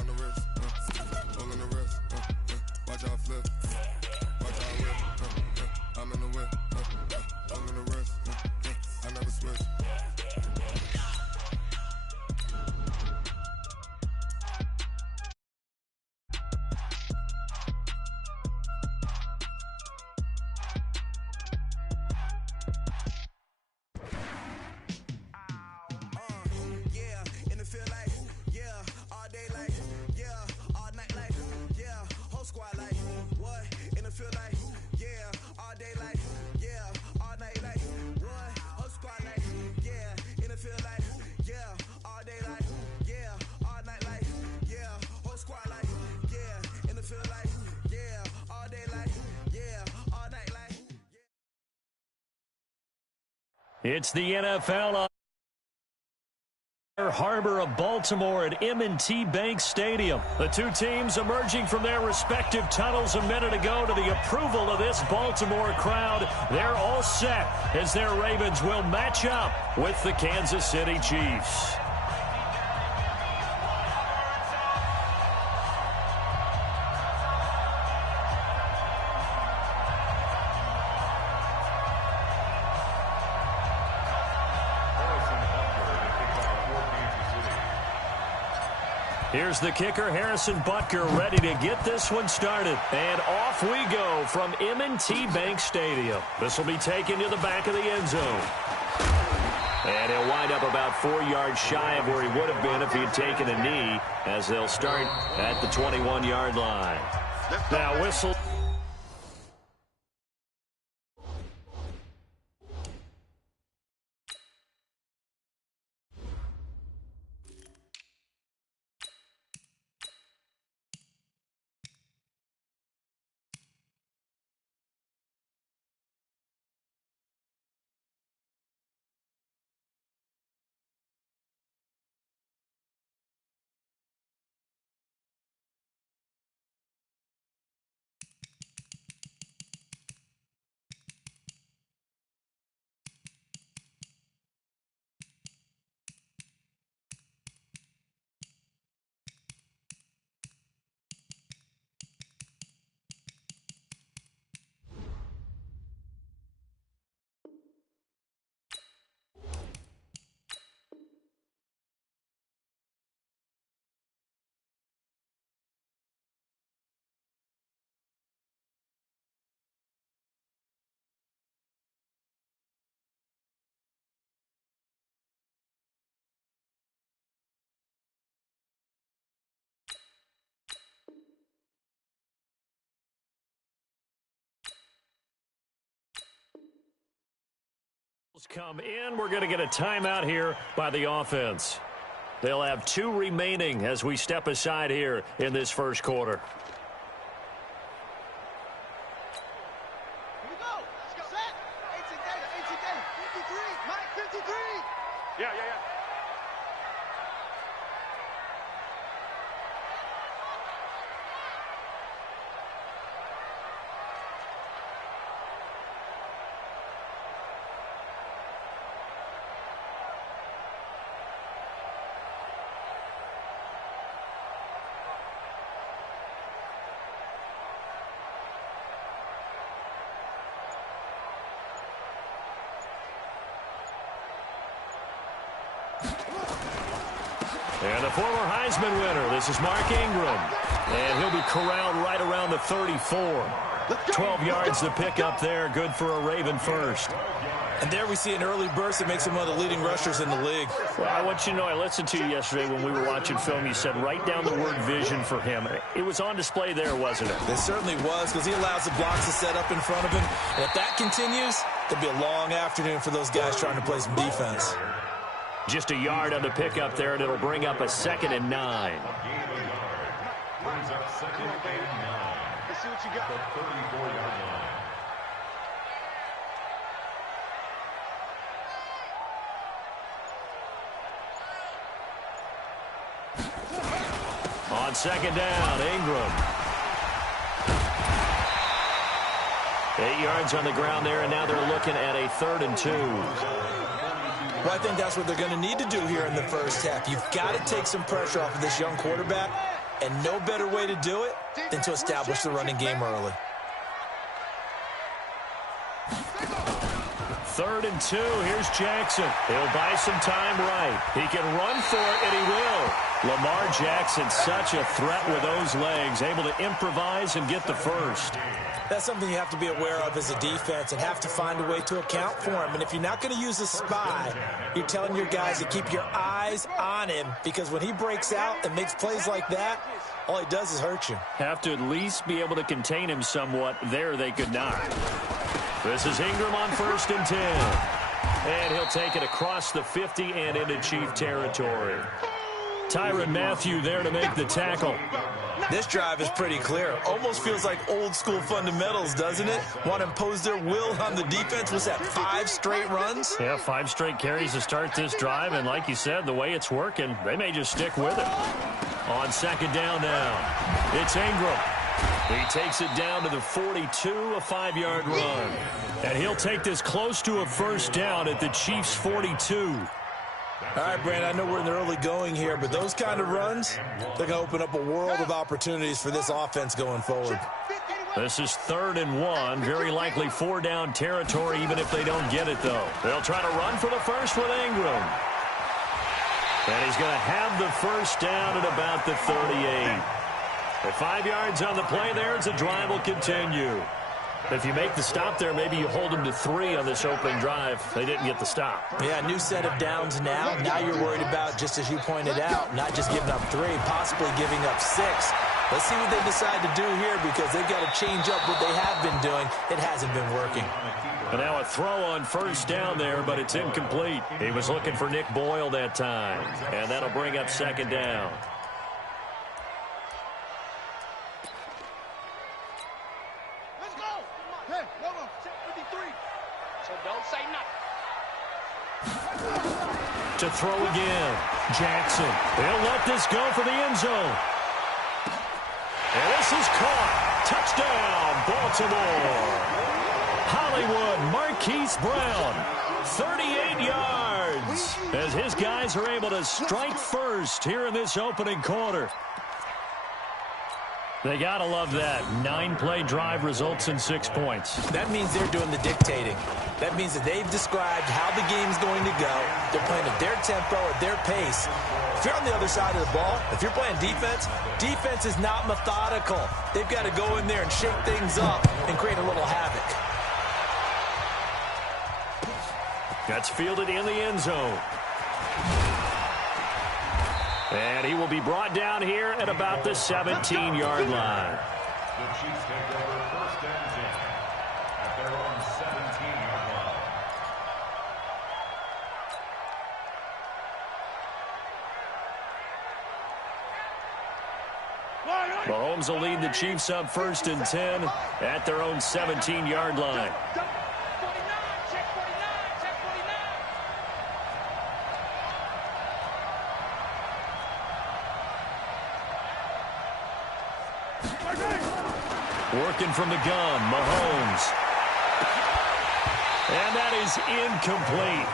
on the wrist, all on the wrist, watch out flip, watch out whip, I'm in the whip, all on the wrist, I never switch. It's the NFL Harbor of Baltimore at M&T Bank Stadium. The two teams emerging from their respective tunnels a minute ago to the approval of this Baltimore crowd. They're all set as their Ravens will match up with the Kansas City Chiefs. Here's the kicker, Harrison Butker, ready to get this one started. And off we go from M&T Bank Stadium. This will be taken to the back of the end zone. And he'll wind up about 4 yards shy of where he would have been if he had taken a knee, as they'll start at the 21-yard line. Now whistle. Come in. We're going to get a timeout here by the offense. They'll have 2 remaining as we step aside here in this first quarter. Here we go. Set. 18 data. 53. Mike, 53. Yeah. And the former Heisman winner, this is Mark Ingram. And he'll be corralled right around the 34. 12 yards to pick up there. Good for a Raven first. And there we see an early burst that makes him one of the leading rushers in the league. Well, I want you to know, I listened to you yesterday when we were watching film. You said write down the word vision for him. It was on display there, wasn't it? It certainly was, because he allows the blocks to set up in front of him. And if that continues, it'll be a long afternoon for those guys trying to play some defense. Just a yard on the pickup there, and it'll bring up a 2nd and 9. Brings up 2nd and 9. Let's see what you got. The 34-yard line. On 2nd down, Ingram. 8 yards on the ground there, and now they're looking at a 3rd and 2. Well, I think that's what they're going to need to do here in the first half. You've got to take some pressure off of this young quarterback And no better way to do it than to establish the running game early. 3rd and 2. Here's Jackson. He'll buy some time right. He can run for it, and he will. Lamar Jackson, such a threat with those legs, able to improvise and get the first. That's something you have to be aware of as a defense and have to find a way to account for him. And if you're not going to use a spy, you're telling your guys to keep your eyes on him, because when he breaks out and makes plays like that, all he does is hurt you. Have to at least be able to contain him somewhat. There they could not. This is Ingram on 1st and 10. And he'll take it across the 50 and into Chief territory. Tyrann Mathieu there to make the tackle. This drive is pretty clear. Almost feels like old school fundamentals, doesn't it? Want to impose their will on the defense. Was that 5 straight runs? Yeah, 5 straight carries to start this drive. And like you said, the way it's working, they may just stick with it. On 2nd down now, it's Ingram. He takes it down to the 42, a 5-yard run. And he'll take this close to a 1st down at the Chiefs' 42. All right, Brandon, I know we're in the early going here, but those kind of runs, they're going to open up a world of opportunities for this offense going forward. This is 3rd and 1, very likely 4-down territory, even if they don't get it, though. They'll try to run for the first with Ingram. And he's going to have the 1st down at about the 38. At 5 yards on the play there, the drive will continue. If you make the stop there, maybe you hold them to 3 on this opening drive. They didn't get the stop. Yeah, new set of downs now. Now you're worried about, just as you pointed out, not just giving up 3, possibly giving up 6. Let's see what they decide to do here, because they've got to change up what they have been doing. It hasn't been working. And now a throw on 1st down there, but it's incomplete. He was looking for Nick Boyle that time. And that'll bring up 2nd down. To throw again. Jackson. They'll let this go for the end zone. And this is caught. Touchdown, Baltimore. Hollywood Marquise Brown. 38 yards. As his guys are able to strike first here in this opening quarter. They got to love that. 9-play drive results in 6 points. That means they're doing the dictating. That means that they've described how the game's going to go. They're playing at their tempo, at their pace. If you're on the other side of the ball, if you're playing defense, defense is not methodical. They've got to go in there and shake things up and create a little havoc. That's fielded in the end zone. And he will be brought down here at about the 17-yard line. The Chiefs take over 1st and 10 at their own 17-yard line. Mahomes will lead the Chiefs up 1st and 10 at their own 17-yard line. Working from the gun, Mahomes. And that is incomplete.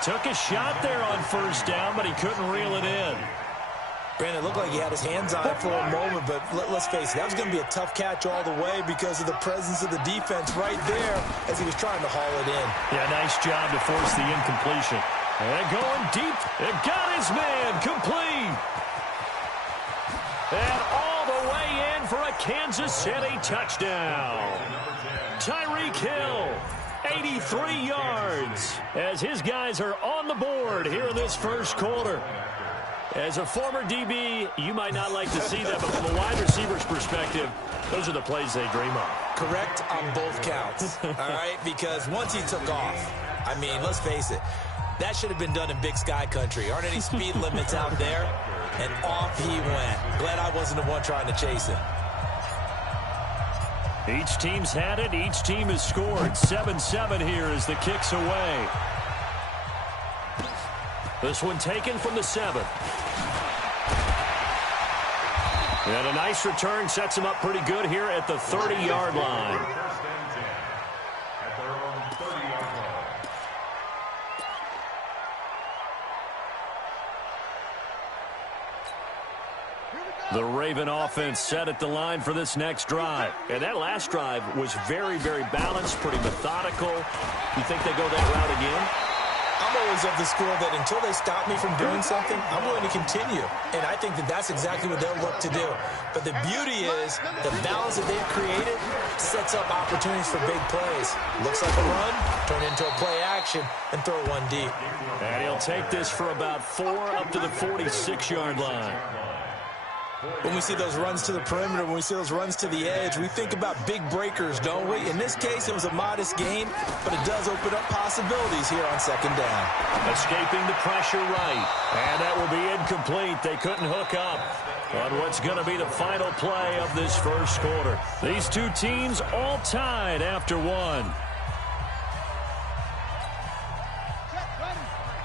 Took a shot there on 1st down, but he couldn't reel it in. Brandon, it looked like he had his hands on it for a moment, but let's face it, that was going to be a tough catch all the way because of the presence of the defense right there as he was trying to haul it in. Yeah, nice job to force the incompletion. And going deep, it got his man complete. And all the way in for a Kansas City touchdown. Tyreek Hill, 83 yards, as his guys are on the board here in this 1st quarter. As a former DB, you might not like to see that, but from a wide receiver's perspective, those are the plays they dream of. Correct on both counts, all right? Because once he took off, I mean, let's face it, that should have been done in Big Sky country. Aren't any speed limits out there? And off he went. Glad I wasn't the one trying to chase it. Each team's had it. Each team has scored. 7-7 here as the kick's away. This one taken from the 7. And a nice return sets him up pretty good here at the 30-yard line. Here we go. The Raven offense set at the line for this next drive. And that last drive was very, very balanced, pretty methodical. You think they go that route again? I'm always of the school that until they stop me from doing something, I'm going to continue. And I think that that's exactly what they'll look to do. But the beauty is the balance that they've created sets up opportunities for big plays. Looks like a run, turn into a play action, and throw one deep. And he'll take this for about 4 up to the 46-yard line. When we see those runs to the perimeter, when we see those runs to the edge, we think about big breakers, don't we? In this case, it was a modest gain, but it does open up possibilities here on second down. Escaping the pressure right. And that will be incomplete. They couldn't hook up on what's going to be the final play of this first quarter. These two teams all tied after one.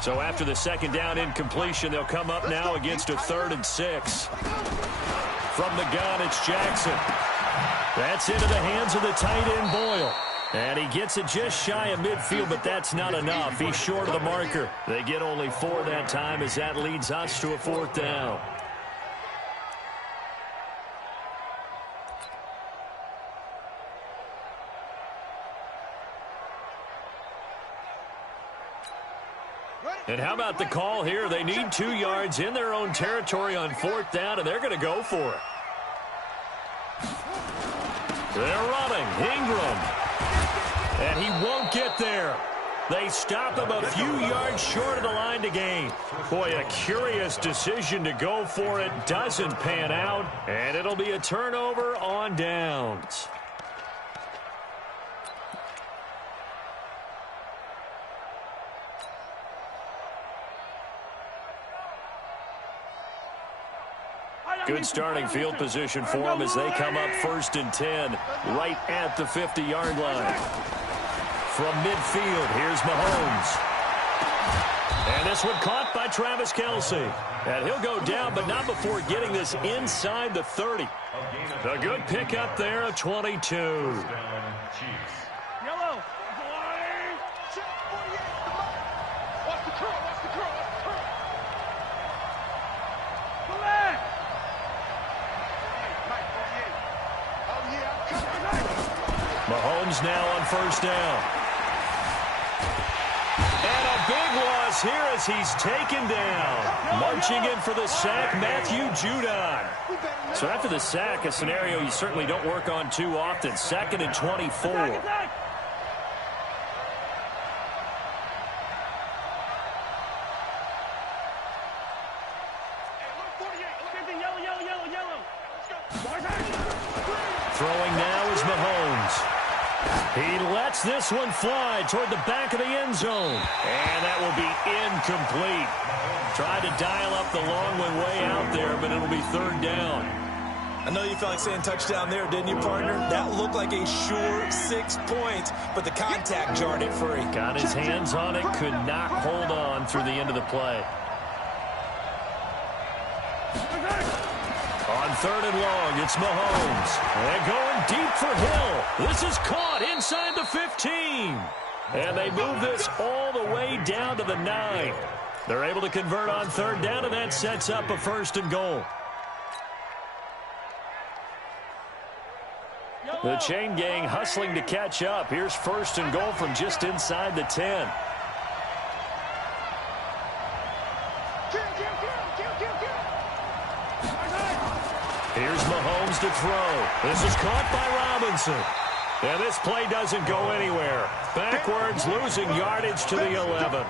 So after the second down incompletion, they'll come up now against a 3rd and 6. From the gun, it's Jackson. That's into the hands of the tight end, Boyle. And he gets it just shy of midfield, but that's not enough. He's short of the marker. They get only 4 that time as that leads us to a 4th down. And how about the call here? They need 2 yards in their own territory on 4th down, and they're going to go for it. They're running. Ingram. And he won't get there. They stop him a few yards short of the line to gain. Boy, a curious decision to go for it. Doesn't pan out, and it'll be a turnover on downs. Good starting field position for them as they come up 1st and 10, right at the 50-yard line. From midfield, here's Mahomes. And this one caught by Travis Kelce. And he'll go down, but not before getting this inside the 30. A good pickup there of 22. Yellow. Mahomes now on 1st down. And a big loss here as he's taken down. Marching in for the sack, Matthew Judon. So after the sack, a scenario you certainly don't work on too often. 2nd and 24. Throwing now is Mahomes. He lets this one fly toward the back of the end zone. And that will be incomplete. Tried to dial up the long one way out there, but it'll be 3rd down. I know you felt like saying touchdown there, didn't you, partner? That looked like a sure 6 points, but the contact jarred it free. Got his hands on it, could not hold on through the end of the play. On 3rd and long, it's Mahomes. And going deep for Hill. This is caught inside the 15. And they move this all the way down to the 9. They're able to convert on 3rd down, and that sets up a 1st and goal. The chain gang hustling to catch up. Here's 1st and goal from just inside the 10. Here's Mahomes to throw. This is caught by Robinson. And this play doesn't go anywhere. Backwards, losing yardage to the 11.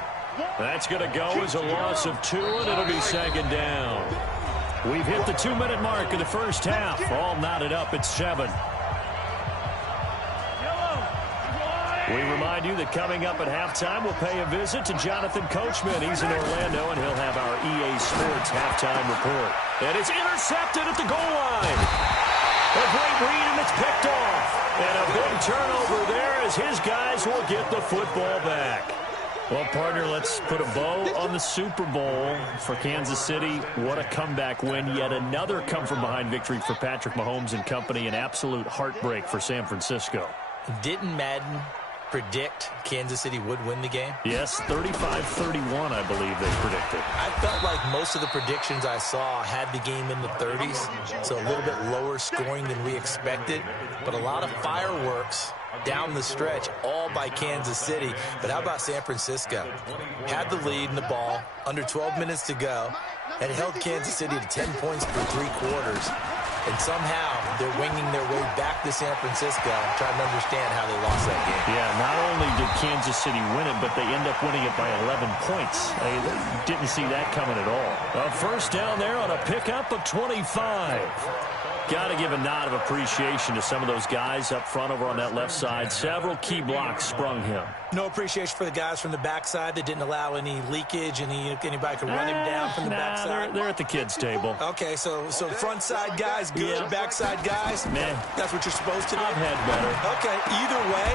That's going to go as a loss of 2, and it'll be 2nd down. We've hit the 2-minute mark of the first half. All knotted up at 7. We remind you that coming up at halftime, we'll pay a visit to Jonathan Coachman. He's in Orlando, and he'll have our EA Sports halftime report. And it's intercepted at the goal line. A great read, and it's picked off. And a big turnover there as his guys will get the football back. Well, partner, let's put a bow on the Super Bowl for Kansas City. What a comeback win. Yet another come-from-behind victory for Patrick Mahomes and company. An absolute heartbreak for San Francisco. Didn't Madden predict Kansas City would win the game? Yes, 35-31, I believe they predicted. I felt like most of the predictions I saw had the game in the 30s, so a little bit lower scoring than we expected, but a lot of fireworks down the stretch, all by Kansas City. But how about San Francisco? Had the lead in the ball, under 12 minutes to go, and held Kansas City to 10 points for 3 quarters. And somehow they're winging their way back to San Francisco, trying to understand how they lost that game. Yeah, not only did Kansas City win it, but they end up winning it by 11 points. They didn't see that coming at all. A first down there on a pickup of 25. Got to give a nod of appreciation to some of those guys up front over on that left side. Several key blocks sprung him. No appreciation for the guys from the backside that didn't allow any leakage, and anybody could run him down from the backside. They're at the kids' table. Okay, so front side guys good, backside guys, man, that's what you're supposed to do. I've had better. Okay, either way,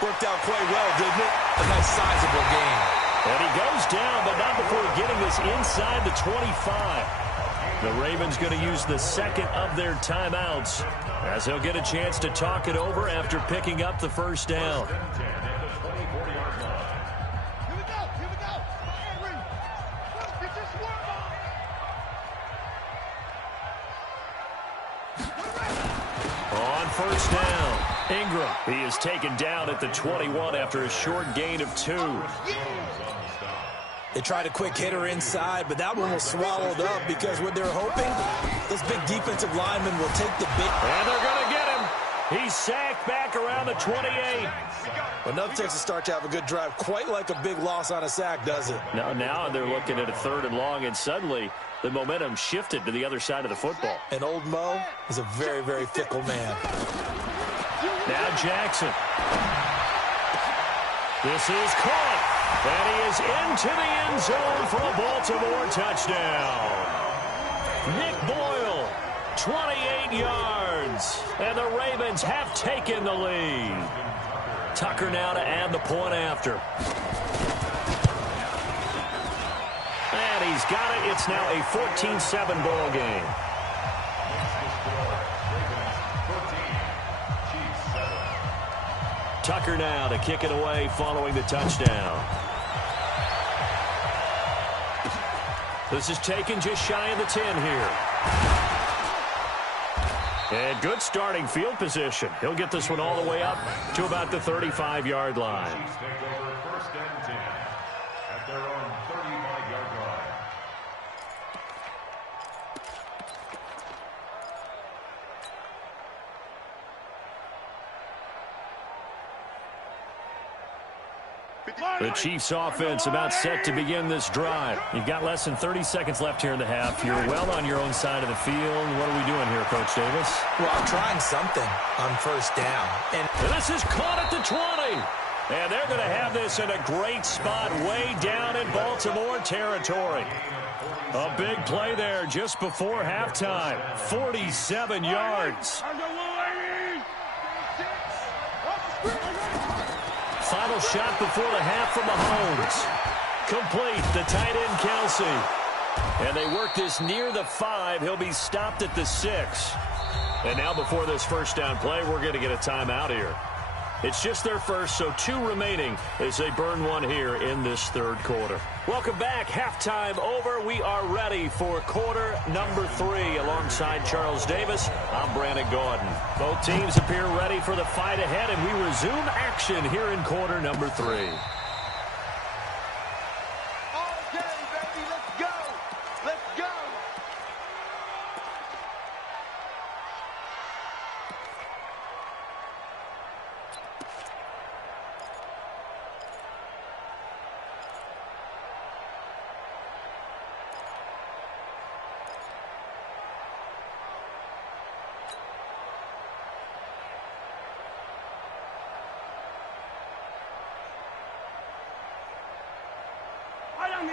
worked out quite well, didn't it? A nice sizable game. And he goes down, but not before getting this inside the 25. The Ravens going to use the second of their timeouts as he'll get a chance to talk it over after picking up the first down. On first down, Ingram. He is taken down at the 21 after a short gain of 2. They tried a quick hitter inside, but that one was swallowed up because what they're hoping, those big defensive linemen will take the big. And they're going to get him. He's sacked back around the 28. Well, nothing takes a start to have a good drive quite like a big loss on a sack, does it? Now they're looking at a 3rd and long, and suddenly the momentum shifted to the other side of the football. And old Mo is a very, very fickle man. Now Jackson. This is caught. And he is into the end zone for a Baltimore touchdown. Nick Boyle, 28 yards. And the Ravens have taken the lead. Tucker now to add the point after. And he's got it. It's now a 14-7 ball game. Tucker now to kick it away following the touchdown. This is taken just shy of the 10 here. And good starting field position. He'll get this one all the way up to about the 35-yard line. First and 10 at their own 35-yard line. The Chiefs offense about set to begin this drive. You've got less than 30 seconds left here in the half. You're well on your own side of the field. What are we doing here, Coach Davis? Well, I'm trying something on first down. And this is caught at the 20. And they're going to have this in a great spot way down in Baltimore territory. A big play there just before halftime. 47 yards. Final shot before the half from Mahomes. Complete, the tight end Kelsey. And they work this near the 5. He'll be stopped at the 6. And now before this first down play, we're going to get a timeout here. It's just their first, so 2 remaining as they burn one here in this 3rd quarter. Welcome back. Halftime over. We are ready for quarter number 3. Alongside Charles Davis, I'm Brandon Gordon. Both teams appear ready for the fight ahead, and we resume action here in quarter number 3.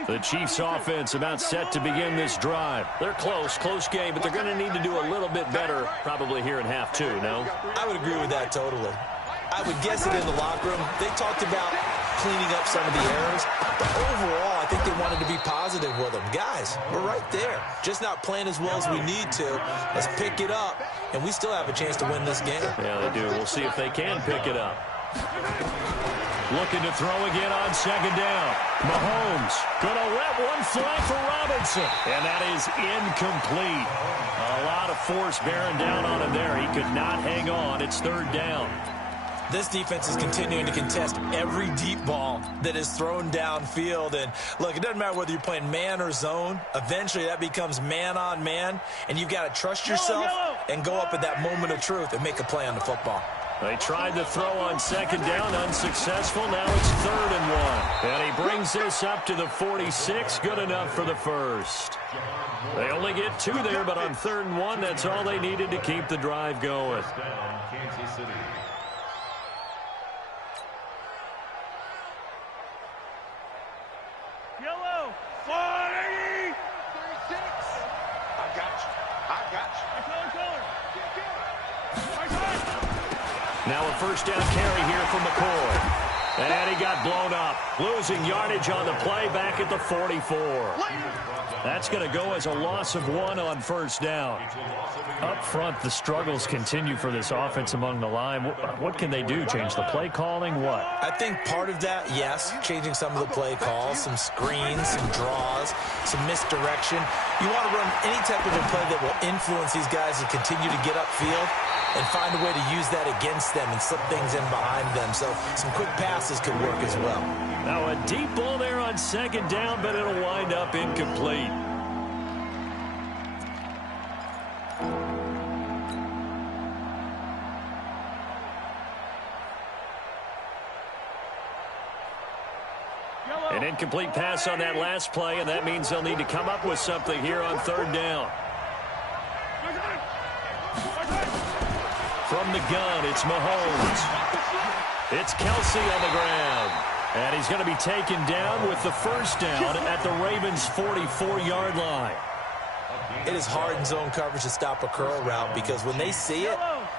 The Chiefs offense about set to begin this drive. They're close game, but they're going to need to do a little bit better probably here in half 2, no? I would agree with that totally. I would guess it in the locker room. They talked about cleaning up some of the errors, but overall, I think they wanted to be positive with them. Guys, we're right there. Just not playing as well as we need to. Let's pick it up, and we still have a chance to win this game. Yeah, they do. We'll see if they can pick it up. Looking to throw again on second down. Mahomes going to let one fly for Robinson. And that is incomplete. A lot of force bearing down on him there. He could not hang on. It's third down. This defense is continuing to contest every deep ball that is thrown downfield. And, look, it doesn't matter whether you're playing man or zone. Eventually, that becomes man-on-man. And you've got to trust yourself and go up at that moment of truth and make a play on the football. They tried to throw on second down, unsuccessful. Now it's 3rd and 1. And he brings this up to the 46. Good enough for the first. They only get 2 there, but on 3rd and 1, that's all they needed to keep the drive going. Kansas City. Yellow, 40, 36. I got you. Now a first down carry here from McCoy. And he got blown up. Losing yardage on the play back at the 44. That's going to go as a loss of 1 on first down. Up front, the struggles continue for this offense among the line. What can they do? Change the play calling? What? I think part of that, yes, changing some of the play calls, some screens, some draws, some misdirection. You want to run any type of a play that will influence these guys to continue to get upfield and find a way to use that against them and slip things in behind them. So some quick passes could work as well. Now a deep ball there on second down, but it'll wind up incomplete. An incomplete pass on that last play, and that means they'll need to come up with something here on 3rd down. From the gun, it's Mahomes. It's Kelsey on the ground. And he's going to be taken down with the first down at the Ravens' 44-yard line. It is hard in zone coverage to stop a curl route because when they see it,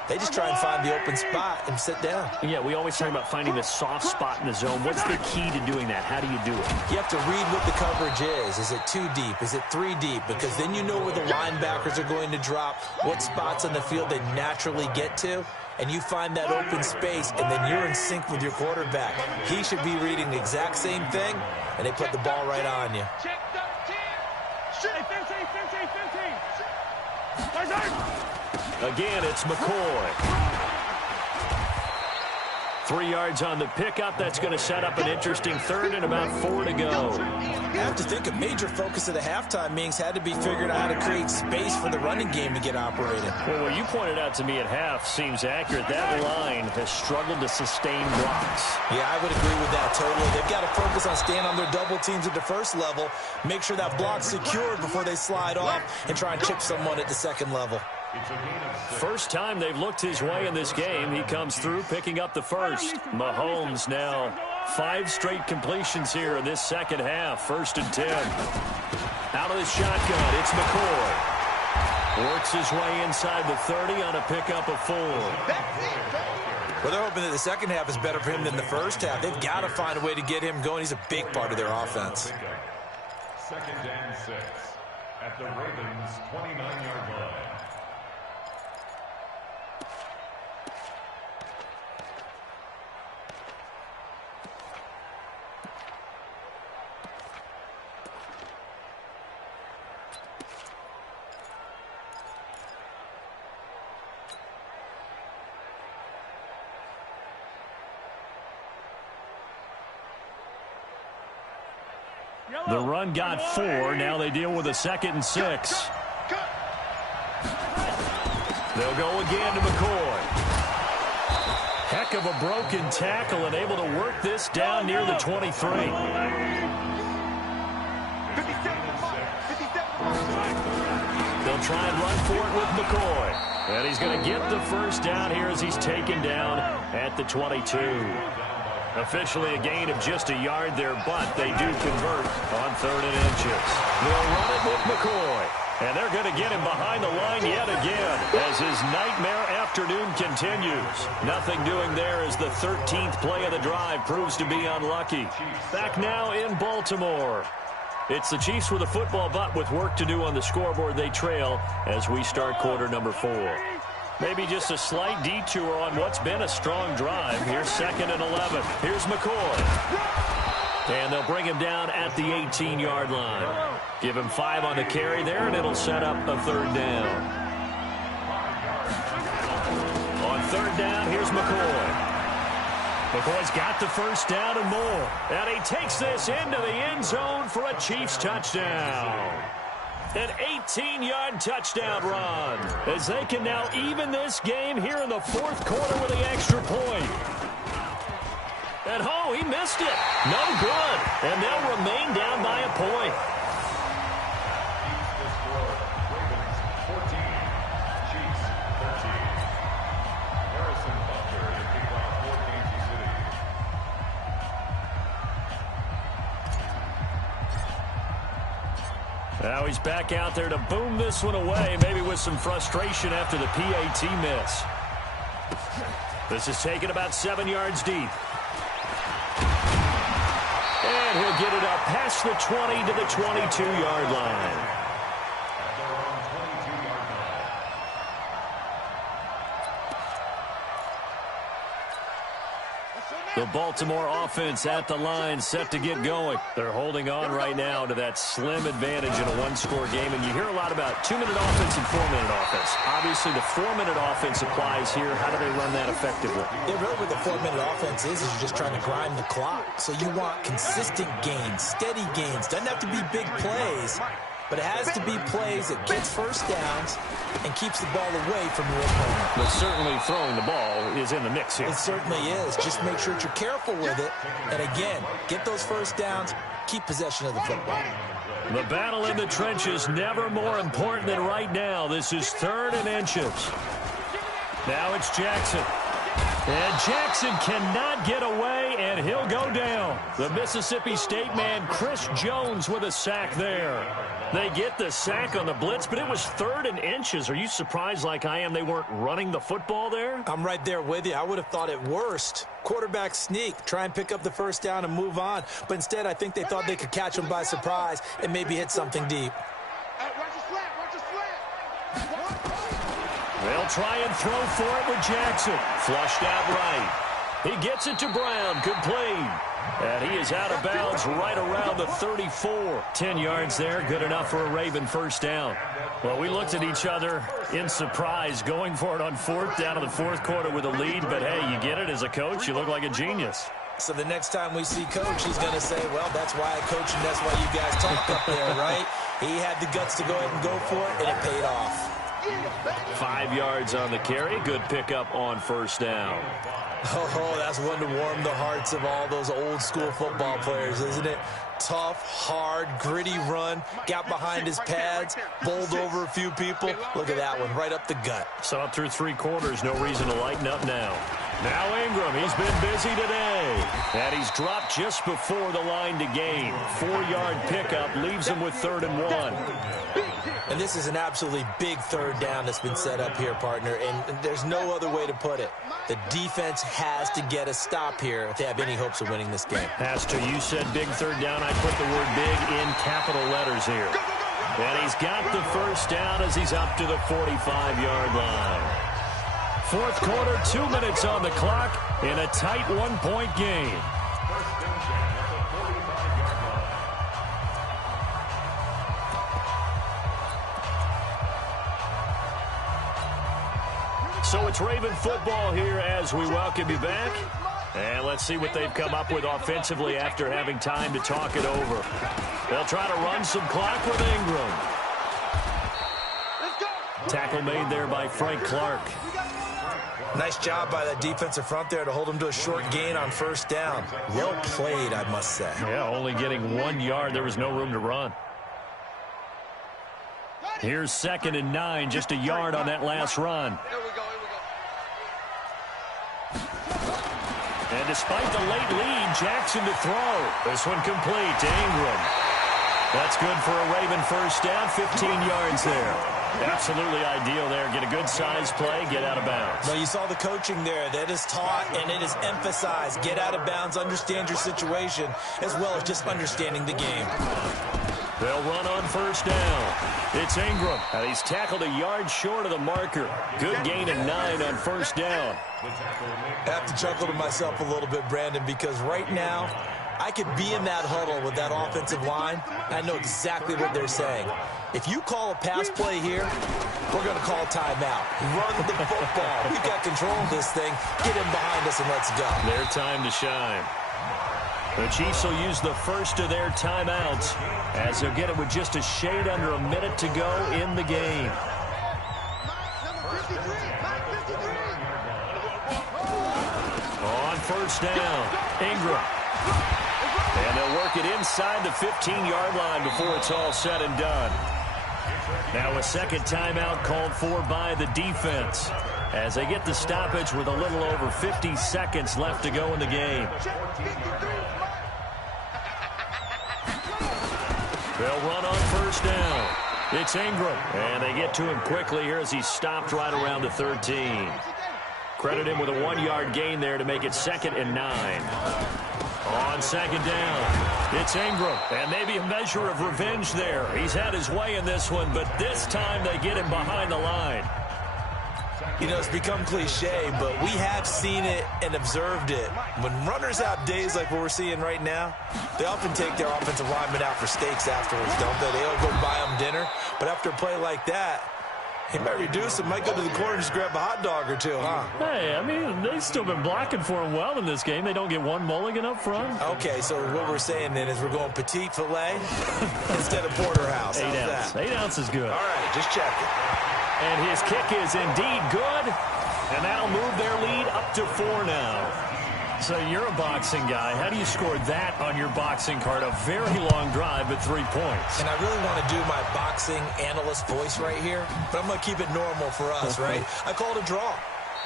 they just try and find the open spot and sit down. Yeah, we always talk about finding the soft spot in the zone. What's the key to doing that? How do you do it? You have to read what the coverage is. Is it 2 deep? Is it 3 deep? Because then you know where the linebackers are going to drop, what spots on the field they naturally get to, and you find that open space, and then you're in sync with your quarterback. He should be reading the exact same thing, and they put the ball right on you. Check 13. Shoot. 15. Again, it's McCoy. 3 yards on the pickup. That's going to set up an interesting 3rd and about 4 to go. I have to think a major focus of the halftime meetings had to be figuring out how to create space for the running game to get operating. Well, what you pointed out to me at half seems accurate. That line has struggled to sustain blocks. Yeah, I would agree with that totally. They've got to focus on staying on their double teams at the first level, make sure that block's secured before they slide off, and try and chip someone at the second level. First time they've looked his way in this game. He comes through picking up the first. Mahomes now 5 straight completions here in this second half. 1st and 10. Out of the shotgun, it's McCoy. Works his way inside the 30 on a pickup of 4. Well, they're hoping that the second half is better for him than the first half. They've got to find a way to get him going. He's a big part of their offense. 2nd and 6 at the Ravens' 29-yard line. The run got 4. Now they deal with a 2nd and 6. They'll go again to McCoy. Heck of a broken tackle and able to work this down near the 23. They'll try and run for it with McCoy. And he's going to get the first down here as he's taken down at the 22. Officially a gain of just a yard there, but they do convert on 3rd and inches. They'll run it with McCoy. And they're going to get him behind the line yet again as his nightmare afternoon continues. Nothing doing there as the 13th play of the drive proves to be unlucky. Back now in Baltimore. It's the Chiefs with a football, but with work to do on the scoreboard, they trail as we start quarter number 4. Maybe just a slight detour on what's been a strong drive. Here's 2nd and 11. Here's McCoy. And they'll bring him down at the 18-yard line. Give him 5 on the carry there, and it'll set up a 3rd down. On 3rd down, here's McCoy. McCoy's got the 1st down and more. And he takes this into the end zone for a Chiefs touchdown. An 18-yard touchdown run as they can now even this game here in the 4th quarter with the extra point. And he missed it. No good. And they'll remain down by a point. Now he's back out there to boom this one away, maybe with some frustration after the PAT miss. This is taken about 7 yards deep. And he'll get it up past the 20 to the 22-yard line. The Baltimore offense at the line, set to get going. They're holding on right now to that slim advantage in a one-score game. And you hear a lot about 2-minute offense and 4-minute offense. Obviously, the 4-minute offense applies here. How do they run that effectively? Yeah, really what the 4-minute offense is you're just trying to grind the clock. So you want consistent gains, steady gains. Doesn't have to be big plays, but it has to be plays that gets 1st downs and keeps the ball away from your opponent. But certainly throwing the ball is in the mix here. It certainly is. Just make sure that you're careful with it. And again, get those 1st downs, keep possession of the football. The battle in the trenches never more important than right now. This is 3rd and inches. Now it's Jackson. And Jackson cannot get away, and he'll go down. The Mississippi State man, Chris Jones, with a sack there. They get the sack on the blitz, but it was 3rd and inches. Are you surprised like I am they weren't running the football there? I'm right there with you. I would have thought it worst. Quarterback sneak, try and pick up the 1st down and move on. But instead, I think they thought they could catch him by surprise and maybe hit something deep. They'll try and throw for it with Jackson. Flushed out right. He gets it to Brown. Complete. And he is out of bounds right around the 34. 10 yards there. Good enough for a Raven 1st down. Well, we looked at each other in surprise going for it on 4th down in the 4th quarter with a lead. But, hey, you get it as a coach. You look like a genius. So the next time we see Coach, he's going to say, well, that's why I coach and that's why you guys talk up there, right? He had the guts to go ahead and go for it, and it paid off. 5 yards on the carry. Good pickup on 1st down. Oh, that's one to warm the hearts of all those old-school football players, isn't it? Tough, hard, gritty run. Got behind his pads, bowled over a few people. Look at that one, right up the gut. So up through 3 quarters, no reason to lighten up now. Now Ingram, he's been busy today. And he's dropped just before the line to gain. 4-yard pickup leaves him with 3rd and 1. And this is an absolutely big 3rd down that's been set up here, partner. And there's no other way to put it. The defense has to get a stop here if they have any hopes of winning this game. Has to. You said big 3rd down. I put the word big in capital letters here. And he's got the 1st down as he's up to the 45-yard line. 4th quarter, 2 minutes on the clock in a tight 1-point game. So it's Raven football here as we welcome you back. And let's see what they've come up with offensively after having time to talk it over. They'll try to run some clock with Ingram. Tackle made there by Frank Clark. Nice job by the defensive front there to hold him to a short gain on 1st down. Well played, I must say. Yeah, only getting 1 yard. There was no room to run. Here's 2nd and 9, just a yard on that last run. And despite the late lead, Jackson to throw. This one complete to Ingram. That's good for a Raven 1st down, 15 yards there. Absolutely ideal there. Get a good size play, get out of bounds. Well, you saw the coaching there. That is taught and it is emphasized. Get out of bounds, understand your situation, as well as just understanding the game. They'll run on first down. It's Ingram, and he's tackled a yard short of the marker. Good gain of 9 on first down. I have to chuckle to myself a little bit, Brandon, because right now I could be in that huddle with that offensive line. I know exactly what they're saying. If you call a pass play here, we're going to call timeout. Run the football. We've got control of this thing. Get him behind us and let's go. Their time to shine. The Chiefs will use the first of their timeouts as they'll get it with just a shade under a minute to go in the game. On first down, Ingram. And they'll work it inside the 15-yard line before it's all said and done. Now a second timeout called for by the defense as they get the stoppage with a little over 50 seconds left to go in the game. They'll run on first down. It's Ingram, and they get to him quickly here as he's stopped right around the 13. Credit him with a 1-yard gain there to make it 2nd and 9. On second down, it's Ingram, and maybe a measure of revenge there. He's had his way in this one, but this time they get him behind the line. You know, it's become cliche, but we have seen it and observed it. When runners have days like what we're seeing right now, they often take their offensive linemen out for steaks afterwards, don't they? They all go buy them dinner. But after a play like that, he might reduce it, might go to the corner and just grab a hot dog or two, huh? Hey, I mean, they've still been blocking for him well in this game. They don't get one mulligan up front. Okay, so what we're saying then is we're going petite filet instead of porterhouse. 8 ounce. That? 8 ounce is good. All right, just checking. And his kick is indeed good, and that'll move their lead up to 4 now. So you're a boxing guy. How do you score that on your boxing card? A very long drive, but 3 points. And I really want to do my boxing analyst voice right here, but I'm going to keep it normal for us, right? I call it a draw.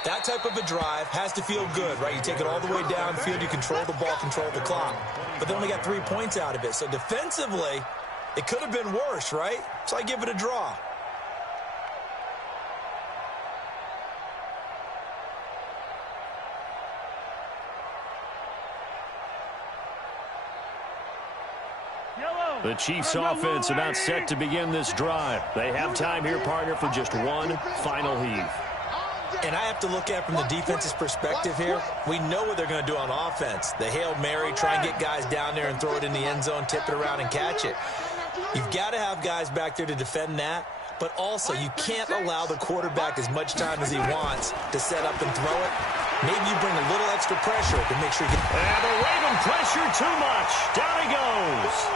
That type of a drive has to feel good, right? You take it all the way downfield, you control the ball, control the clock. But they only got 3 points out of it. So defensively, it could have been worse, right? So I give it a draw. The Chiefs offense about set to begin this drive. They have time here, partner, for just one final heave. And I have to look at it from the defense's perspective here. We know what they're going to do on offense. The Hail Mary, try and get guys down there and throw it in the end zone, tip it around and catch it. You've got to have guys back there to defend that. But also, you can't allow the quarterback as much time as he wants to set up and throw it. Maybe you bring a little extra pressure to make sure you get... And the Raven pressure too much. Down he goes.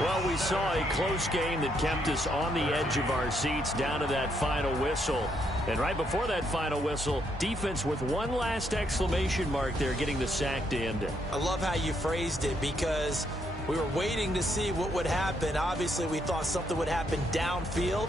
Well, we saw a close game that kept us on the edge of our seats down to that final whistle. And right before that final whistle, defense with one last exclamation mark there, getting the sack to end it. I love how you phrased it because we were waiting to see what would happen. Obviously, we thought something would happen downfield.